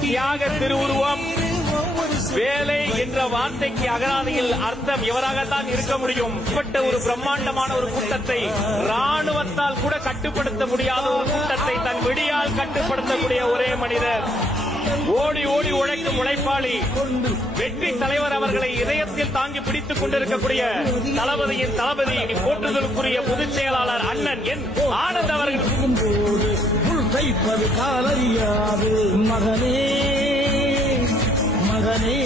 தியாக திருவுருவம். வேலை என்ற வார்த்தைக்கு அகராதியில் அர்த்தம் இவராகத்தான் இருக்க முடியும். இப்பட்ட ஒரு பிரம்மாண்டமான ஒரு கூட்டத்தை ராணுவத்தால் கூட கட்டுப்படுத்த முடியாத ஒரு கூட்டத்தை தன் விடியால் கட்டுப்படுத்தக்கூடிய ஒரே மனிதர். ஓடி ஓடி உழைக்கும் உழைப்பாளி, வெற்றி தலைவர் அவர்களை இதயத்தில் தாங்கி பிடித்துக் கொண்டிருக்கக்கூடிய தளபதியின் தளபதி, போற்றுதலுக்குரிய பொதுச் செயலாளர் அண்ணன் என் ஆனந்த் அவர்கள். மகனே மகனே